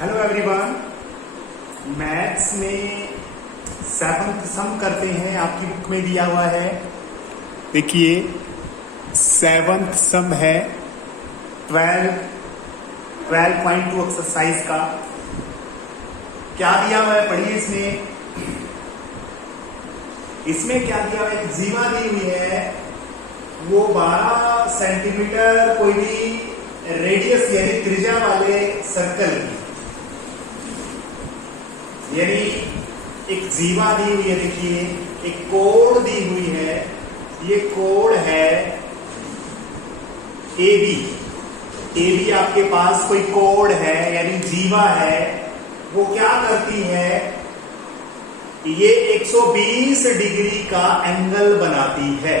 Hello everyone, maths में seventh सम करते हैं। आपकी बुक में दिया हुआ है, देखिए सेवंथ सम है 12.2 एक्सरसाइज का। क्या दिया हुआ है पढ़िए। इसमें क्या दिया हुआ है, एक जीवा दी हुई है, वो 12 सेंटीमीटर कोई भी रेडियस यानी त्रिज्या वाले सर्कल की, यानी एक जीवा दी हुई है। देखिए एक कोण दी हुई है, ये कोण है AB। AB आपके पास कोई कोण है यानी जीवा है, वो क्या करती है, ये 120 डिग्री का एंगल बनाती है।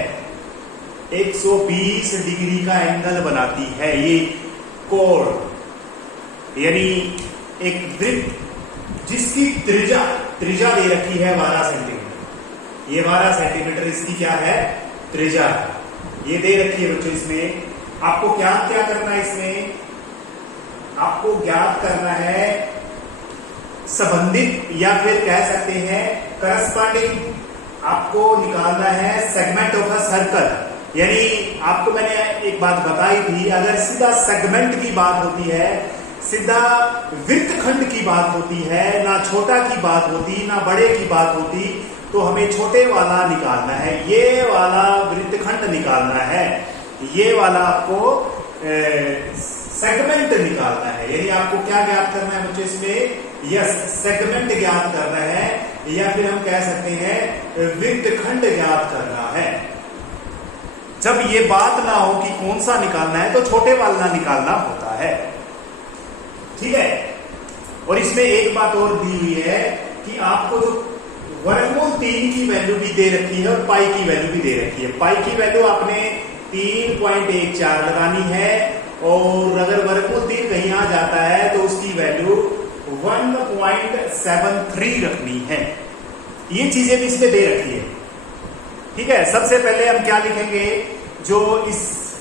120 डिग्री का एंगल बनाती है ये कोण, यानी एक वृत्त जिसकी त्रिज्या दे रखी है 12 सेंटीमीटर। ये 12 सेंटीमीटर इसकी क्या है, त्रिज्या ये दे रखी है बच्चों। इसमें आपको क्या करना है, इसमें आपको ज्ञात करना है संबंधित या फिर कह सकते हैं करस्पॉन्डिंग। आपको निकालना है सेगमेंट ऑफ अ सर्कल। यानी आपको मैंने एक बात बताई थी, अगर सीधा सेगमेंट की बात होती है, सीधा वृत्तखंड की बात होती है, ना छोटा की बात होती ना बड़े की बात होती, तो हमें छोटे वाला निकालना है, ये वाला वृत्तखंड निकालना है, ये वाला आपको सेगमेंट निकालना है। यानी आपको क्या ज्ञात करना है बच्चों इसमें, यस सेगमेंट ज्ञात करना है, या फिर हम कह सकते हैं वृत्तखंड ज्ञात करना है। जब ये बात ना हो कि कौन सा निकालना है, तो छोटे वाला निकालना होता है, ठीक है। और इसमें एक बात और दी हुई है कि आपको जो वर्गमूल 3 की वैल्यू भी दे रखी है और पाई की वैल्यू भी दे रखी है। पाई की वैल्यू आपने 3.14 लगानी है, और अगर वर्गमूल 3 कहीं आ जाता है तो उसकी वैल्यू 1.73 रखनी है। ये चीजें भी इसमें दे रखी है, ठीक है। सबसे पहले हम क्या लिखेंगे, जो इस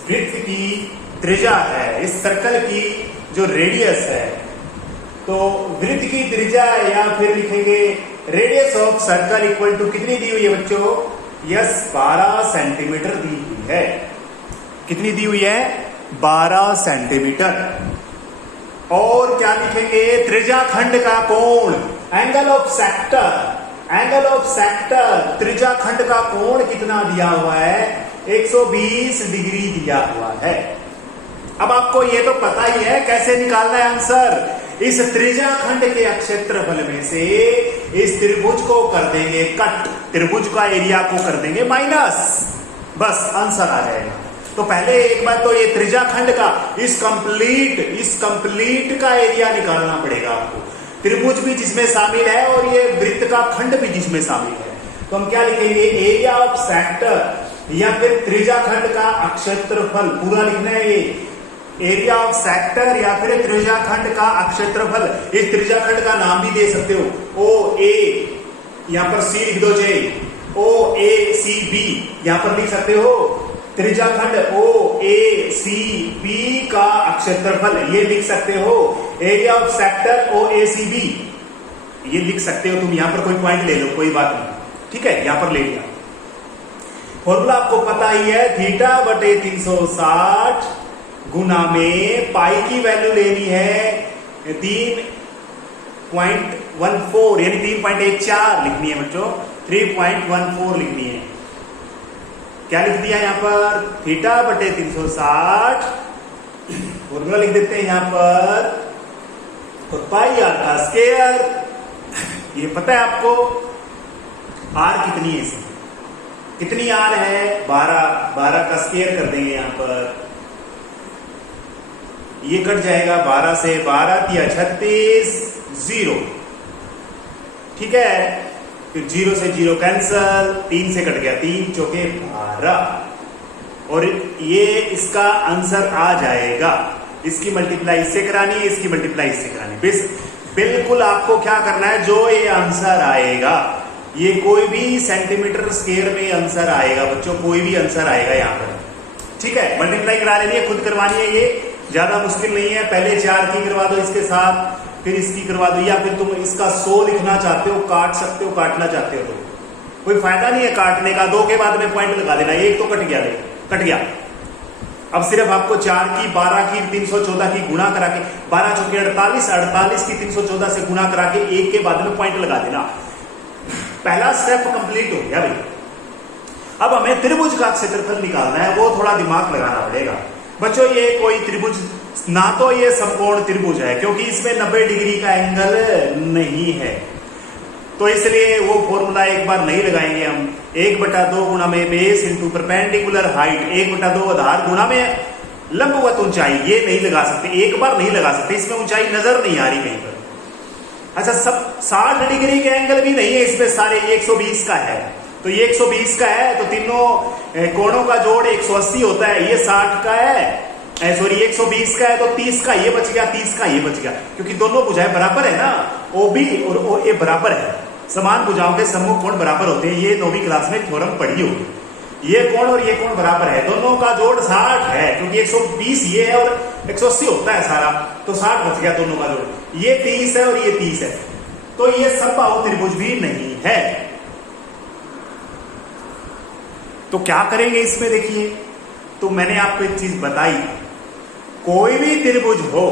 वृत्त की त्रिज्या है, इस सर्कल की जो रेडियस है, तो वृत्त की त्रिज्या या फिर लिखेंगे radius of circle equal to कितनी दी हुई है बच्चों, यस 12 सेंटीमीटर दी हुई है। कितनी दी हुई है, 12 सेंटीमीटर। और क्या लिखेंगे, त्रिज्या खंड का कोण, angle of sector. Angle of sector त्रिज्या खंड का कोण कितना दिया हुआ है, 120 डिग्री दिया हुआ है। अब आपको ये तो पता ही है कैसे निकालना है आंसर। इस त्रिज्या खंड के क्षेत्रफल में से इस त्रिभुज को कर देंगे कट, त्रिभुज का एरिया को कर देंगे माइनस, बस आंसर आ जाएगा। तो पहले एक बार तो ये त्रिज्या खंड का इस कंप्लीट का एरिया निकालना पड़ेगा आपको। त्रिभुज भी जिसमें शामिल है और ये वृत्त का खंड भी जिसमें शामिल है। तो हम क्या लिखेंगे, एरिया ऑफ सेक्टर या फिर त्रिज्या खंड का क्षेत्रफल, पूरा लिखना है ये, एरिया ऑफ सेक्टर या फिर त्रिज्या खंड का क्षेत्रफल। इस त्रिज्या खंड का नाम भी दे सकते हो, ओ ए, यहां पर सी लिख दो, जे ओ ए सी बी यहां पर लिख सकते हो। त्रिज्या खंड ओ ए सी बी का क्षेत्रफल ये लिख सकते हो। Area of sector O A C B ये लिख सकते हो तुम। यहां पर कोई पॉइंट ले लो, कोई बात नहीं, ठीक है, यहां पर ले लिया। फॉर्मूला आपको पता ही है, थीटा बटे 360 गुना में पाई की वैल्यू लेनी है 3.14 यानी 3.14 लिखनी है बच्चों, 3.14 लिखनी है। क्या लिख दिया यहां पर, थीटा बटे 360, फॉर्मूला लिख देते हैं यहां पर, और पाई आर का स्क्वायर। ये पता है आपको आर कितनी है, इसमें कितनी आर है, 12 का स्क्वायर कर देंगे यहां पर, ये कट जाएगा 12 से, 12 या 36, 0, ठीक है। फिर 0 से 0 कैंसल, 3 से कट गया, 3 चौके 12, और ये इसका आंसर आ जाएगा। इसकी मल्टीप्लाई इससे करानी है, इसकी मल्टीप्लाई इससे करानी है। बिल्कुल आपको क्या करना है, जो ये आंसर आएगा, ये कोई भी सेंटीमीटर स्क्वायर में आंसर आएगा बच्चों, कोई भी आंसर आएगा यहां पर, ठीक है। मल्टीप्लाई करा लेनी है, खुद करवानी है, ये ज्यादा मुश्किल नहीं है। पहले 4 की करवा दो इसके साथ, फिर इसकी करवा दो, या फिर तुम इसका 100 लिखना चाहते हो, काट सकते हो, काटना चाहते हो तो कोई फायदा नहीं है काटने का, 2 के बाद में पॉइंट लगा देना, 1 तो कट गया, कट गया। अब सिर्फ आपको 4 की 12 की 314 की गुणा करा के 12 चौके 48, 48 की 314 से गुणा करा के 1 के बाद में पॉइंट लगा देना। पहला स्टेप कंप्लीट हो गया भाई। अब हमें त्रिभुज का क्षेत्रफल निकालना है, वो थोड़ा दिमाग लगाना पड़ेगा बच्चों। ये कोई त्रिभुज ना तो ये समकोण त्रिभुज है, क्योंकि इसमें 90 डिग्री का एंगल नहीं है, तो इसलिए वो फॉर्मूला एक बार नहीं लगाएंगे हम। 1/2 गुणा में बेस इंटू परपेंडिकुलर हाइट, 1/2 आधार गुणा में लंबवत ऊंचाई, ये नहीं लगा सकते, एक बार नहीं लगा सकते, इसमें ऊंचाई नजर नहीं आ रही कहीं पर। अच्छा, सब 60 डिग्री के एंगल भी नहीं है इसमें, सारे 120 का है, तो ये 120 का है, तो तीनों कोणों का जोड़ 180 होता है, ये 60 का है, सॉरी 120 का है, तो 30 का ये बच गया, 30 का ये बच गया, क्योंकि दोनों भुजाएं बराबर है ना, OB और OA बराबर है, समान भुजाओं के समूह कोण बराबर होते हैं, ये 9वीं क्लास में थ्योरम पढ़ी होगी। ये कोण और ये कोण बराबर है, दोनों का जोड़ 60 है, क्योंकि 120 ये है और 180 होता है सारा, तो 60 बच गया दोनों का जोड़। ये 30 है और ये 30 है, तो ये समबाहु त्रिभुज भी नहीं है। तो क्या करेंगे इसमें, देखिए, तो मैंने आपको एक चीज बताई, कोई भी त्रिभुज हो,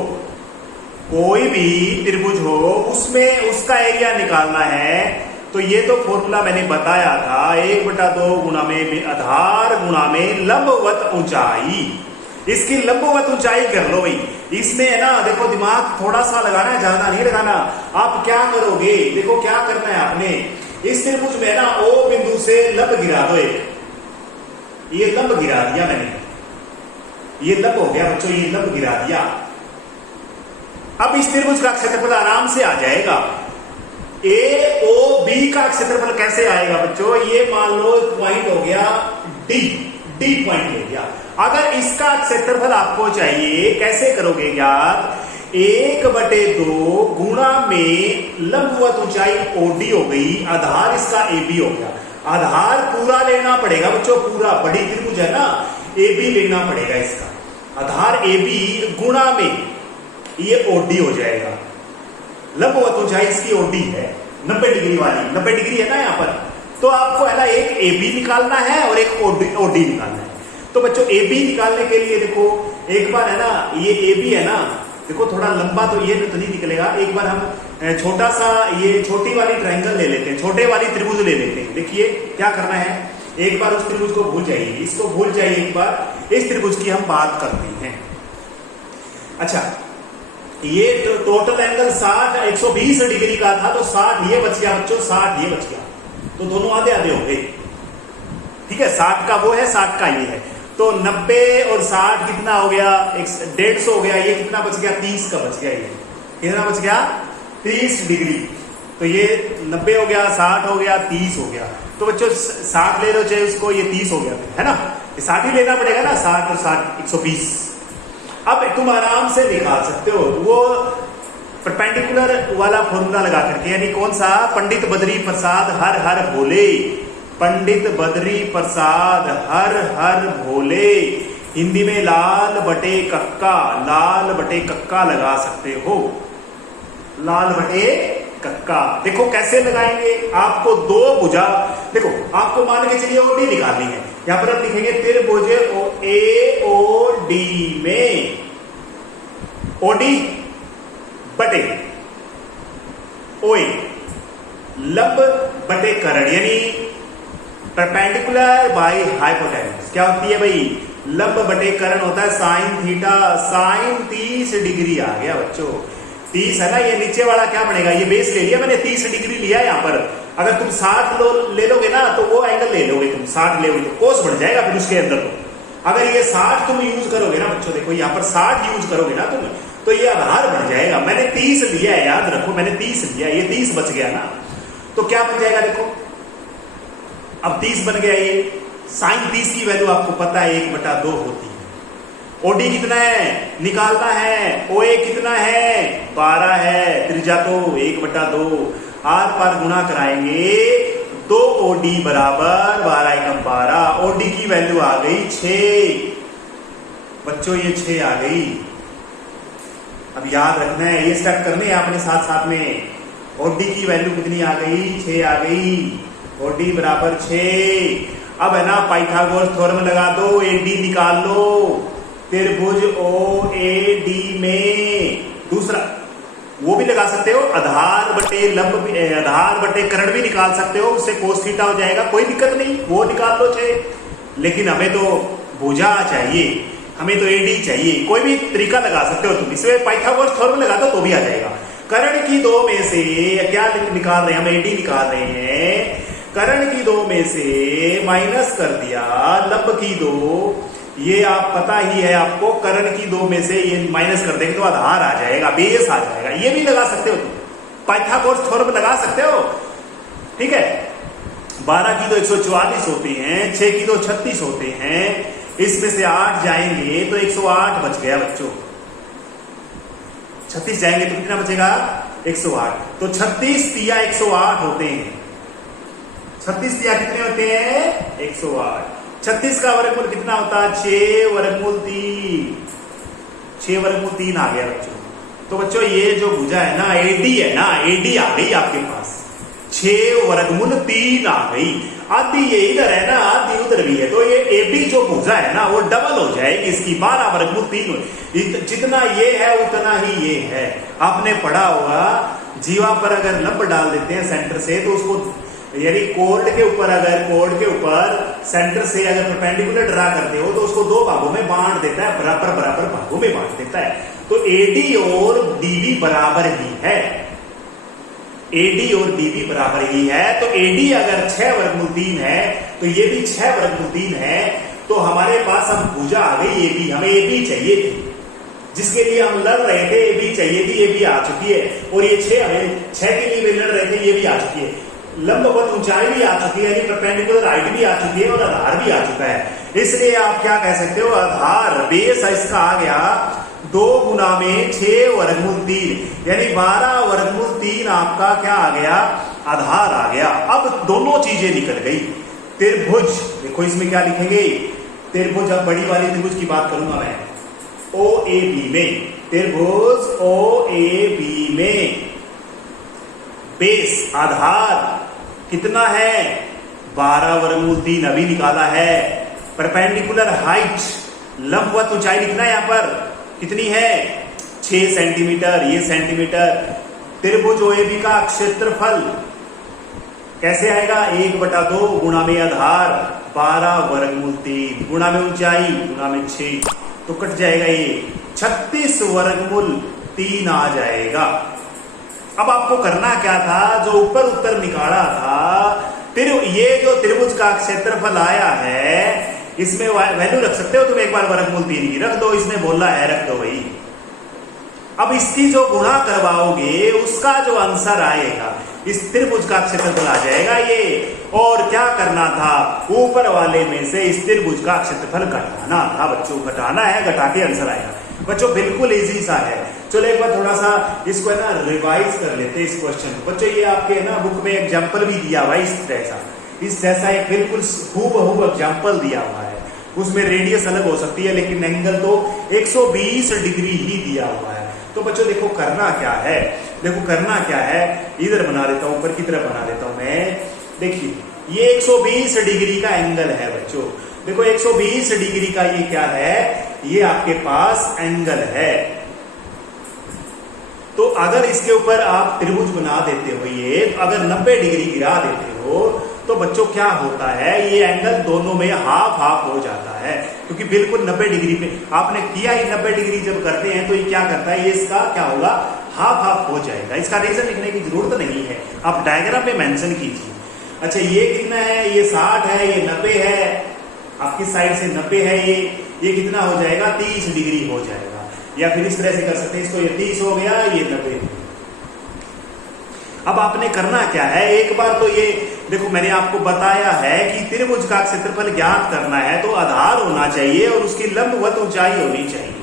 कोई भी त्रिभुज हो, उसमें उसका एरिया निकालना है, तो ये तो फॉर्मूला मैंने बताया था, 1/2 गुणा में आधार गुणा में लंबवत ऊंचाई। इसकी लंबवत ऊंचाई कर लो भाई। इसमें है ना, देखो दिमाग थोड़ा सा लगाना है, ज्यादा नहीं लगाना। आप क्या करोगे, देखो क्या करना है आपने, इस त्रिभुज में ना O बिंदु से लंब गिरा दो, ये लंब गिरा दिया मैंने, ये लंब हो गया बच्चों, ये लंब गिरा दिया। अब इस त्रिभुज का क्षेत्रफल आराम से आ जाएगा। AOB का क्षेत्रफल कैसे आएगा बच्चों, ये मान लो पॉइंट हो गया D पॉइंट हो गया। अगर इसका क्षेत्रफल आपको चाहिए, कैसे करोगे ज्ञात, 1/2 गुणा में लंबवत ऊंचाई OD हो गई, आधार इसका AB हो गया। आधार पूरा लेना पड़ेगा बच्चों, पूरा, बड़ी त्रिभुज है ना, AB लेना पड़ेगा इसका, आधार AB गुणा में ये OD हो जाएगा। लंबवत ऊंचाई इसकी OD है, 90 डिग्री वाली, 90 डिग्री है ना यहाँ पर, तो आपको है ना एक AB निकालना है और एक OD निकालना है। तो बच्चों AB निकालने के लिए देखो, एक बार है ना, ये AB है ना, देखो थोड़ा लंबा तो ये तो नहीं निकलेगा, एक बार हम छोटा सा ये छोटी वाली ट्रायंगल ले लेते हैं, छोटे वाली त्रिभुज ले लेते हैं। देखिए क्या करना है, एक बार उस त्रिभुज को भूल जाइए, इसको भूल जाइए, एक बार इस त्रिभुज की हम बात करते हैं। अच्छा, ये टोटल एंगल 120 डिग्री का था, तो 60 ये बच गया बच्चों, 60 ये बच गया, तो दोनों आधे आधे हो गए, ठीक है। 60 का वो है, 60 का ये है, तो 90 और 60 कितना हो गया, 150 हो गया। ये कितना बच गया, 30 का बच गया, ये कितना बच गया, 30 डिग्री। तो ये 90 हो गया, 60 हो गया, 30 हो गया। तो बच्चों 60 ले लो चाहे उसको, ये 30 हो गया है ना, 60 ही लेना पड़ेगा ना, 60 और 60 120। अब तुम आराम से निकाल सकते हो, वो परपेंडिकुलर वाला फॉर्मूला लगा करके, यानी कौन सा, पंडित बद्री प्रसाद हर हर भोले, पंडित बद्री प्रसाद हर हर भोले, हिंदी में लाल बटे कक्का, लाल बटे कक्का लगा सकते हो, लाल बटे कक्का। देखो कैसे लगाएंगे, आपको 2 भुजा, देखो आपको मान के चलिए OD निकालनी है, यहां पर हम लिखेंगे त्रिभुज AOD में OD बटे OA लंब बटे कर्ण, यानी परपेंडिकुलर बाय हाइपोटेन्यूज क्या होती है भाई, लंब बटे कर्ण होता है साइन थीटा, साइन 30 डिग्री आ गया बच्चों, 30 है ना, ये नीचे वाला क्या बनेगा, ये बेस ले लिया मैंने, 30 डिग्री लिया यहाँ पर। अगर तुम 60 ले लोगे ना, तो वो एंगल ले लोगे तुम, 60 ले लोगे तो कोस बढ़ जाएगा फिर उसके अंदर। तो अगर ये 60 तुम यूज करोगे ना बच्चों, देखो यहाँ पर 60 यूज करोगे ना तुम, तो ये आधार बढ़ जाएगा। मैंने 30 लिया है, याद रखो मैंने 30 लिया, ये 30 बच गया ना, तो क्या बन जाएगा, देखो अब 30 बन गया। ये साइन 30 की वैल्यू आपको पता है 1/2 होती है। OD कितना है निकालना है, OA कितना है 12 है, त्रिज्या तो 1/2, आर पार गुणा कराएंगे, 2 OD बराबर 12 एकम 12, OD की वैल्यू आ गई 6 बच्चों, ये 6 आ गई। अब याद रखना है, ये स्टेप करने हैं अपने साथ साथ में। OD की वैल्यू कितनी आ गई? 6 आ गई। OD बराबर 6। अब है ना पाइथागोरस थ्योरम लगा दो, AD निकाल लो। त्रिभुज OAD में दूसरा वो भी लगा सकते हो, आधार बटे लंब, आधार बटे कर्ण भी निकाल सकते हो, उससे कोस थीटा हो जाएगा, कोई दिक्कत नहीं, वो निकाल लो 6। लेकिन हमें तो भुजा चाहिए, हमें तो AD चाहिए। कोई भी तरीका लगा सकते हो तुम, इसमें पाइथागोरस थ्योरम लगा दो तो भी आ जाएगा। कर्ण की 2 में से क्या निकाल रहे हैं हम? AD निकाल रहे हैं। कर्ण की 2 में से माइनस कर दिया लंब की 2, ये आप पता ही है आपको, कर्ण की 2 में से ये माइनस कर देंगे तो आधार आ जाएगा, बेस आ जाएगा। ये भी लगा सकते हो तुम, पाइथागोरस थ्योरम लगा सकते हो, ठीक है। 12 की तो 144 होते हैं, 6 की तो 36 होते हैं, इसमें से 8 जाएंगे तो 108 बच गया बच्चों। 36 जाएंगे तो कितना बचेगा? 108। तो 36 तिया 108 होते हैं। 36 तिया कितने होते हैं? 108। 36 का वर्गमूल कितना होता है? 6 वर्गमूल 3। 6 वर्गमूल 3 आ गया बच्चों। तो बच्चों ये जो भुजा है ना, AD है ना, AD आ गई आपके पास, 6 वर्गमूल 3 आ गई। आधी ये इधर है ना, आधी उधर भी है, तो ये AB जो भुजा है ना वो डबल हो जाएगी इसकी, 12 वर्गमूल 3। जितना ये है उतना ही ये है। आपने पढ़ा होगा जीवा पर अगर लंब डाल देते हैं सेंटर से, तो उसको यानी कोर्ड के ऊपर, अगर कोर्ड के ऊपर सेंटर से अगर परपेंडिकुलर ड्रा करते हो तो उसको 2 भागों में बांट देता है, बराबर बराबर भागों में बांट देता है। तो AD और DB बराबर ही है, AD और DB बराबर ही है। तो AD अगर 6 वर्गमूल 3 है तो ये भी 6 वर्गमूल 3 है। तो हमारे पास अब भुजा आ गई AB, हमें AB चाहिए थी, जिसके लिए हम लड़ रहे थे, AB चाहिए थी, AB आ चुकी है। और ये 6 हमें 6 के लिए भी लड़ रहे थे, ये भी आ चुकी है। लंबवत ऊंचाई भी आ चुकी है, यानी परपेंडिकुलर हाइट भी आ चुकी है, और आधार भी आ चुका है। इसलिए आप क्या कह सकते हो? आधार बेस इसका आ गया 2 गुना में 6 वर्गमूल 3, यानी 12 वर्गमूल 3 आपका क्या आ गया? आधार आ गया। अब दोनों चीजें निकल गई। त्रिभुज देखो इसमें क्या लिखेंगे? त्रिभुज, अब बड़ी वाली त्रिभुज की बात करूंगा मैं, OAB में, त्रिभुज OAB में बेस आधार कितना है? 12 वर्गमूल 3 अभी निकाला है। परपेंडिकुलर हाइट, लंबवत ऊंचाई लिखना है यहां पर, कितनी है? 6 सेंटीमीटर, ये सेंटीमीटर। त्रिभुज OAB का क्षेत्रफल कैसे आएगा? 1/2 गुणा में आधार 12 वर्गमूल 3 गुणा में ऊंचाई गुणा में 6, तो कट जाएगा ये 36 वर्गमूल 3 आ जाएगा। अब आपको करना क्या था? जो ऊपर उत्तर निकाला था, ये जो त्रिभुज का क्षेत्रफल आया है, इसमें वैल्यू रख सकते हो तुम एक बार, वर्गमूल 3 की रख दो, इसने बोला है रख दो भाई। अब इसकी जो गुणा करवाओगे उसका जो आंसर आएगा, इस त्रिभुज का क्षेत्रफल आ जाएगा ये। और क्या करना था? ऊपर वाले में से इस त्रिभुज का क्षेत्रफल घटाना था बच्चों, घटाना है, घटा के आंसर आएगा बच्चों। बिल्कुल इजी सा है। चलो एक बार थोड़ा सा इसको है ना रिवाइज कर लेते हैं इस क्वेश्चन को बच्चों। ये आपके है ना बुक में एग्जाम्पल भी दिया हुआ है इस जैसा एक बिल्कुल हूबहू एग्जाम्पल दिया हुआ है। उसमें रेडियस अलग हो सकती है लेकिन एंगल तो 120 डिग्री ही दिया हुआ है। तो बच्चों देखो करना क्या है, देखो करना क्या है, इधर बना देता हूं, ऊपर की तरफ बना देता हूं मैं। देखिए ये 120 डिग्री का एंगल है बच्चों। देखो 120 डिग्री का ये क्या है? ये आपके पास एंगल है। तो अगर इसके ऊपर आप त्रिभुज बना देते हो, ये अगर 90 डिग्री गिरा देते हो तो बच्चों क्या होता है? ये एंगल दोनों में हाफ हाफ हो जाता है, क्योंकि बिल्कुल 90 डिग्री पे आपने किया ही। 90 डिग्री जब करते हैं तो ये क्या करता है? ये इसका क्या होगा? हाफ हाफ हो जाएगा। इसका रीजन लिखने की जरूरत नहीं है, आप डायग्राम में मेंशन कीजिए। अच्छा ये कितना है? ये 60 है, ये 90 है, आपकी साइड से 90 है, ये कितना हो जाएगा? 30 डिग्री हो जाएगा। या फिर इस तरह से कर सकते हैं इसको, ये 30 हो गया, ये 90। अब आपने करना क्या है? एक बार तो ये देखो मैंने आपको बताया है कि त्रिभुज का क्षेत्रफल ज्ञात करना है तो आधार होना चाहिए और उसकी लंबवत ऊंचाई होनी चाहिए,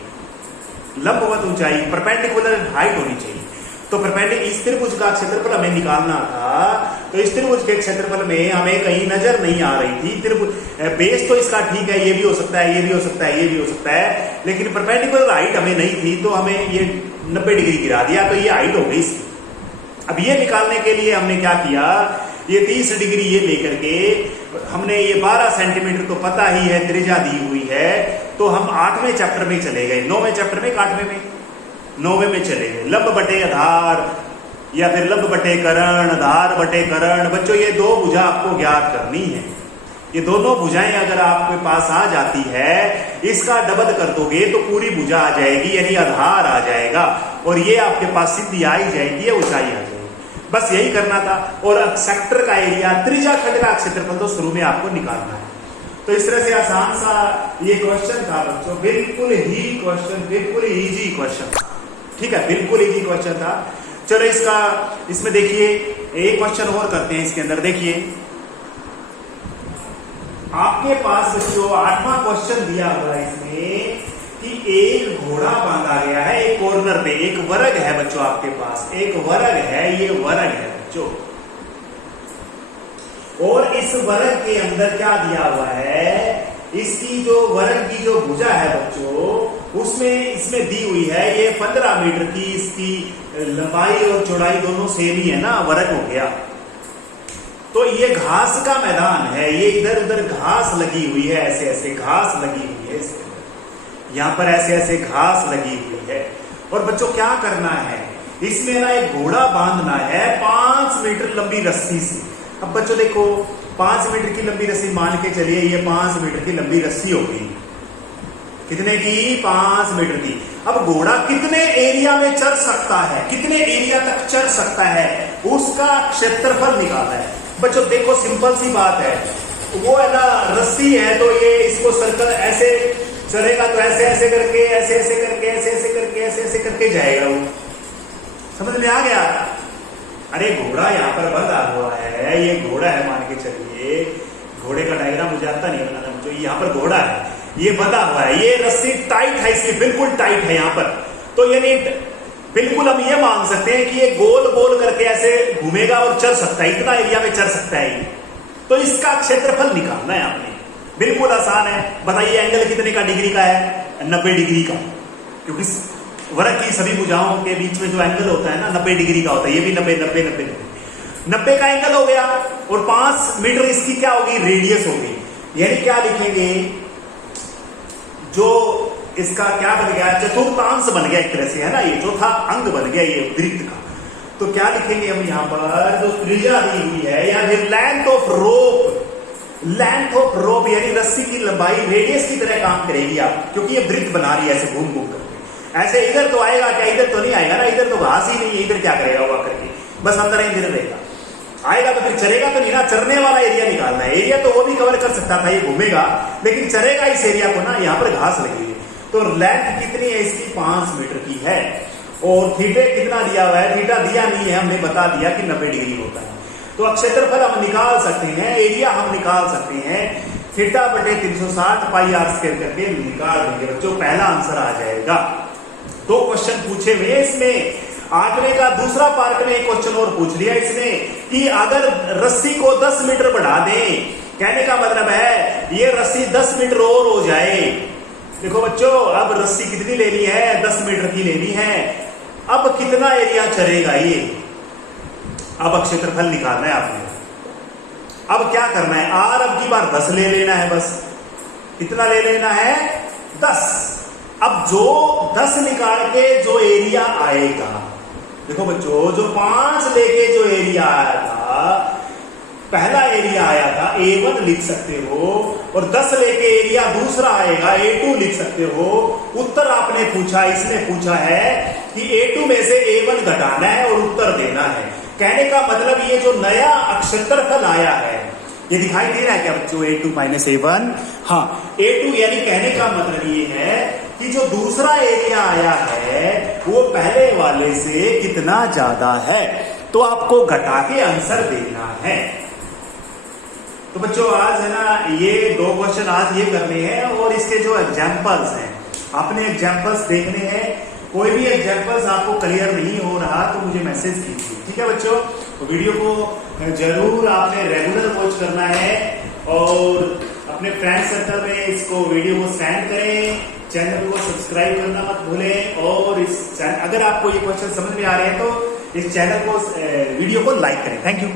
लंबवत ऊंचाई परपेंडिकुलर हाइट होनी चाहिए। तो परपेंडिकुलर इस त्रिभुज का क्षेत्रफल हमें निकालना था, तो इस त्रिभुज के क्षेत्रफल में हमें कहीं नजर नहीं आ रही थी। त्रिभुज बेस तो इसका ठीक है, ये भी हो सकता है, ये भी हो सकता है, ये भी हो सकता है, लेकिन परपेंडिकुलर हाइट हमें नहीं थी, तो हमें ये 90 डिग्री गिरा दिया, तो ये हाइट हो गई इसकी। अब ये निकालने के लिए हमने क्या किया, ये 30 डिग्री ये लेकर के हमने ये 12 सेंटीमीटर तो पता ही है त्रिज्या दी हुई है, तो हम 8वें चैप्टर में चले गए, 9वें चैप्टर में 8वें में 9वें में चले गए। लंब बटे आधार या फिर लंब बटे कर्ण, आधार बटे कर्ण। बच्चों ये दो भुजा आपको ज्ञात करनी है। ये दोनों भुजाएं अगर आपके पास आ जाती है, इसका डबल कर दोगे तो पूरी भुजा आ जाएगी, यानी आधार आ जाएगा, और ये आपके पास सिद्धि आ ही जाएगी, ऊंचाई आ जाएगी। बस यही करना था। और सेक्टर का एरिया, त्रिज्या खंड का क्षेत्रफल तो शुरू में आपको निकालना है। तो इस तरह से आसान सा ये क्वेश्चन था बच्चों, बिल्कुल ही क्वेश्चन, बिल्कुल इजी क्वेश्चन, ठीक है, बिल्कुल इजी क्वेश्चन था। चलो इसमें देखिए एक क्वेश्चन और करते हैं। इसके अंदर देखिए आपके पास बच्चों 8वां क्वेश्चन दिया हुआ है इसमें कि एक घोड़ा बांधा गया है एक कॉर्नर पे, एक वर्ग है बच्चों आपके पास, एक वर्ग है, ये वर्ग है बच्चों, और इस वर्ग के अंदर क्या दिया हुआ है, इसकी जो वर्ग की जो भुजा है बच्चों, उसमें इसमें दी हुई है ये 15 मीटर की, इसकी लंबाई और चौड़ाई दोनों सेम ही है ना, वर्ग हो गया। तो ये घास का मैदान है, ये इधर उधर घास लगी हुई है, ऐसे ऐसे घास लगी हुई है इसके अंदर, यहां पर ऐसे ऐसे घास लगी हुई है। और बच्चों क्या करना है, इसमें ना एक घोड़ा बांधना है 5 मीटर लंबी रस्सी से। अब बच्चों देखो 5 मीटर की लंबी रस्सी मान के चलिए, ये 5 मीटर की लंबी रस्सी होगी, कितने की, 5 मीटर की। अब घोड़ा कितने एरिया में चल सकता है, कितने एरिया तक चल सकता है, उसका क्षेत्रफल निकालना है। बच्चों देखो सिंपल सी बात है, वो है ना रस्सी है, तो ये इसको सर्कल ऐसे चलेगा, तो ऐसे ऐसे करके, ऐसे ऐसे करके, ऐसे ऐसे करके, ऐसे ऐसे करके जाएगा, वो समझ में आ गया। अरे घोड़ा यहाँ पर बंधा हुआ है, ये घोड़ा है मान के चलिए, घोड़े का डायग्राम मुझे आता नहीं बनाना, मुझे यहाँ पर घोड़ा है, ये बंधा हुआ है, ये रस्सी टाइट है, इसकी बिल्कुल टाइट है यहाँ पर, तो यानी बिल्कुल हम ये मान सकते हैं कि ये गोल गोल करके ऐसे घूमेगा और चल सकता है, इतना एरिया में चल सकता है ये। तो इसका क्षेत्रफल निकालना है आपने, बिल्कुल आसान है। बताइए एंगल कितने का डिग्री का है, 90 डिग्री का, क्योंकि वर्ग की सभी भुजाओं के बीच में जो एंगल होता है ना 90 डिग्री का होता है, ये भी 90 90 90 90 का एंगल हो गया। और 5 मीटर इसकी क्या होगी, रेडियस होगी, यानी क्या लिखेंगे, जो इसका क्या बन गया, चतुर्थांश बन गया एक तरह से, है ना, ये चौथा अंग बन गया ये वृत्त का। तो क्या लिखेंगे हम यहाँ पर, जो त्रिज्या दी हुई है, या फिर length of rope, length of rope यानी रस्सी की लंबाई रेडियस की तरह काम करेगी आप, क्योंकि ये वृत्त बना रही है ऐसे घूम घूम करके। ऐसे इधर तो आएगा क्या, इधर तो नहीं आएगा ना, इधर तो घास ही नहीं है, इधर क्या करेगा हुआ करके, बस अंदर इधर रहेगा, आएगा तो फिर चलेगा तो नहीं ना, चरने वाला एरिया निकालना है। एरिया तो वो भी कवर कर सकता था, ये घूमेगा, लेकिन चरेगा इस एरिया को ना, यहाँ पर घास लगी है। तो लेंथ कितनी है इसकी, 5 मीटर की है। और थीटा कितना दिया हुआ है, थीटा दिया नहीं है, हमने बता दिया कि 90 डिग्री होता है। तो अब क्षेत्रफल हम निकाल सकते हैं, एरिया हम निकाल सकते हैं, थीटा बटे 360 पाई आर स्क्वायर करके निकाल देंगे बच्चों, पहला आंसर आ जाएगा। 2 क्वेश्चन पूछे हुए इसमें, 8वें का दूसरा पार्ट में एक क्वेश्चन और पूछ लिया इसने कि अगर रस्सी को 10 मीटर बढ़ा दें, कहने का मतलब है ये रस्सी 10 मीटर और हो जाए। देखो बच्चों अब रस्सी कितनी लेनी है, 10 मीटर की लेनी है। अब कितना एरिया चलेगा ये, अब क्षेत्रफल निकालना है आपने। अब क्या करना है, आर अब की बार 10 ले लेना है, बस कितना ले लेना है, 10। अब जो 10 निकाल के जो एरिया आएगा, देखो बच्चों जो 5 लेके जो एरिया आया था, पहला एरिया आया था A1 लिख सकते हो, और 10 लेके एरिया दूसरा आएगा A2 लिख सकते हो। उत्तर आपने पूछा, इसने पूछा है कि A2 में से A1 घटाना है और उत्तर देना है। कहने का मतलब ये जो नया क्षेत्रफल आया है, ये दिखाई दे रहा है क्या बच्चों, A2 माइनस A1, हाँ A2, यानी कहने का मतलब ये है कि जो दूसरा एरिया आया है वो पहले वाले से कितना ज्यादा है, तो आपको घटा के आंसर देना है। तो बच्चों आज है ना ये 2 क्वेश्चन आज ये करने हैं, और इसके जो एग्जाम्पल्स हैं आपने एग्जाम्पल्स देखने हैं, कोई भी एग्जाम्पल्स आपको क्लियर नहीं हो रहा तो मुझे मैसेज कीजिए, ठीक है बच्चों। तो वीडियो को जरूर आपने रेगुलर वॉच करना है और अपने फ्रेंड सर्कल में इसको वीडियो को सेंड करें, चैनल को सब्सक्राइब करना मत भूलें और अगर आपको ये क्वेश्चन समझ में आ रहे हैं तो इस चैनल को वीडियो को लाइक करें। Thank you.